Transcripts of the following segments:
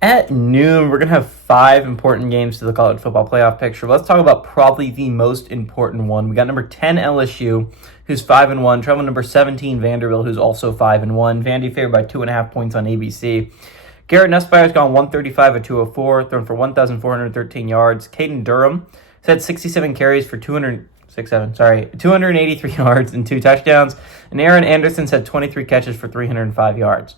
At noon, we're going to have 5 important games to the college football playoff picture. Let's talk about probably the most important one. We got number 10 LSU, who's 5-1, traveling number 17 Vanderbilt, who's also 5-1. Vandy favored by 2.5 points on ABC. Garrett Nussmeier's gone 135 at 204, thrown for 1,413 yards. Caden Durham has had 67 carries for 283 yards and 2 touchdowns. And Aaron Anderson's had 23 catches for 305 yards.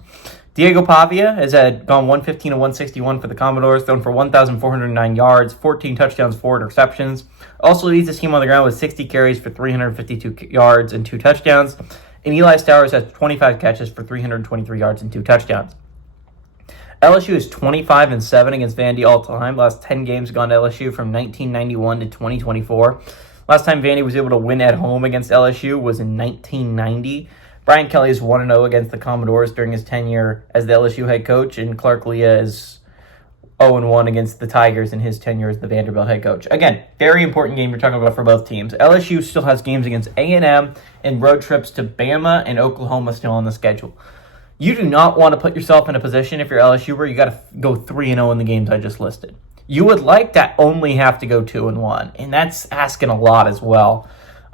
Diego Pavia has gone 115 and 161 for the Commodores, thrown for 1,409 yards, 14 touchdowns, 4 interceptions. Also leads his team on the ground with 60 carries for 352 yards and 2 touchdowns. And Eli Stowers has 25 catches for 323 yards and 2 touchdowns. LSU is 25-7 against Vandy all time. Last 10 games gone to LSU from 1991 to 2024. Last time Vandy was able to win at home against LSU was in 1990. Brian Kelly is 1-0 against the Commodores during his tenure as the LSU head coach, and Clark Leah is 0-1 against the Tigers in his tenure as the Vanderbilt head coach. Again, very important game we're talking about for both teams. LSU still has games against A&M and road trips to Bama and Oklahoma still on the schedule. You do not want to put yourself in a position, if you're LSU, where you got to go 3-0 in the games I just listed. You would like to only have to go 2-1, and that's asking a lot as well.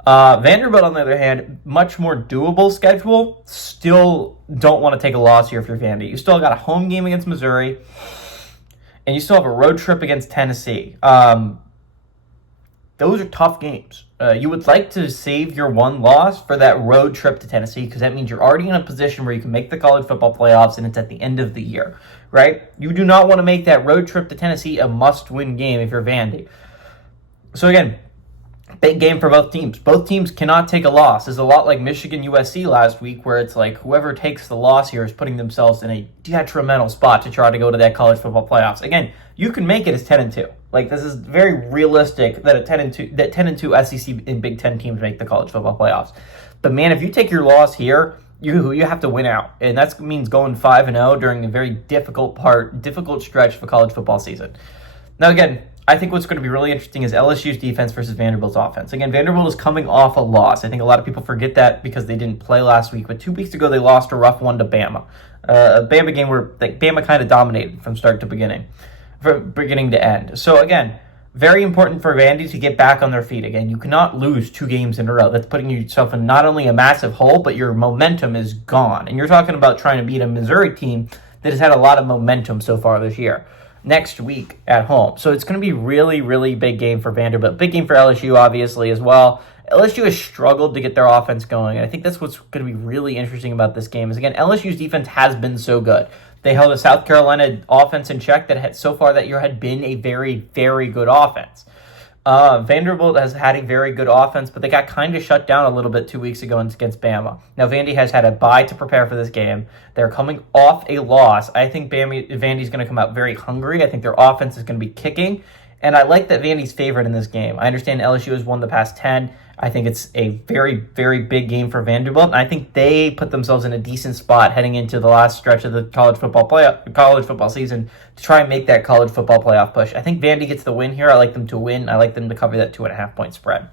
Vanderbilt, on the other hand, much more doable schedule. Still don't want to take a loss here if you're Vandy. You still got a home game against Missouri, and you still have a road trip against Tennessee. Those are tough games. You would like to save your one loss for that road trip to Tennessee, because that means you're already in a position where you can make the college football playoffs, and it's at the end of the year, right? You do not want to make that road trip to Tennessee a must-win game if you're Vandy. So again, big game for both teams. Both teams cannot take a loss. It's a lot like Michigan-USC last week, where it's like whoever takes the loss here is putting themselves in a detrimental spot to try to go to that college football playoffs. Again, you can make it as 10-2. Like, this is very realistic that 10-2 SEC and Big Ten teams make the college football playoffs. But man, if you take your loss here, you have to win out, and that means going 5-0 during a very difficult stretch of a college football season. Now, again, I think what's going to be really interesting is LSU's defense versus Vanderbilt's offense. Again, Vanderbilt is coming off a loss. I think a lot of people forget that because they didn't play last week, but 2 weeks ago they lost a rough one to Bama. A Bama game where Bama kind of dominated from beginning to end. So again, very important for Vandy to get back on their feet. Again, you cannot lose 2 games in a row. That's putting yourself in not only a massive hole, but your momentum is gone. And you're talking about trying to beat a Missouri team that has had a lot of momentum so far this year. Next week at home. So it's going to be really, really big game for Vanderbilt. Big game for LSU, obviously, as well. LSU has struggled to get their offense going, and I think that's what's going to be really interesting about this game is, again, LSU's defense has been so good. They held a South Carolina offense in check that so far that year had been a very, very good offense. Vanderbilt has had a very good offense, but they got kind of shut down a little bit 2 weeks ago against Bama. Now, Vandy has had a bye to prepare for this game. They're coming off a loss. I think Vandy's going to come out very hungry. I think their offense is going to be kicking, and I like that Vandy's favored in this game. I understand LSU has won the past 10. I think it's a very, very big game for Vanderbilt, and I think they put themselves in a decent spot heading into the last stretch of the college football season to try and make that college football playoff push. I think Vandy gets the win here. I like them to win. I like them to cover that 2.5 point spread.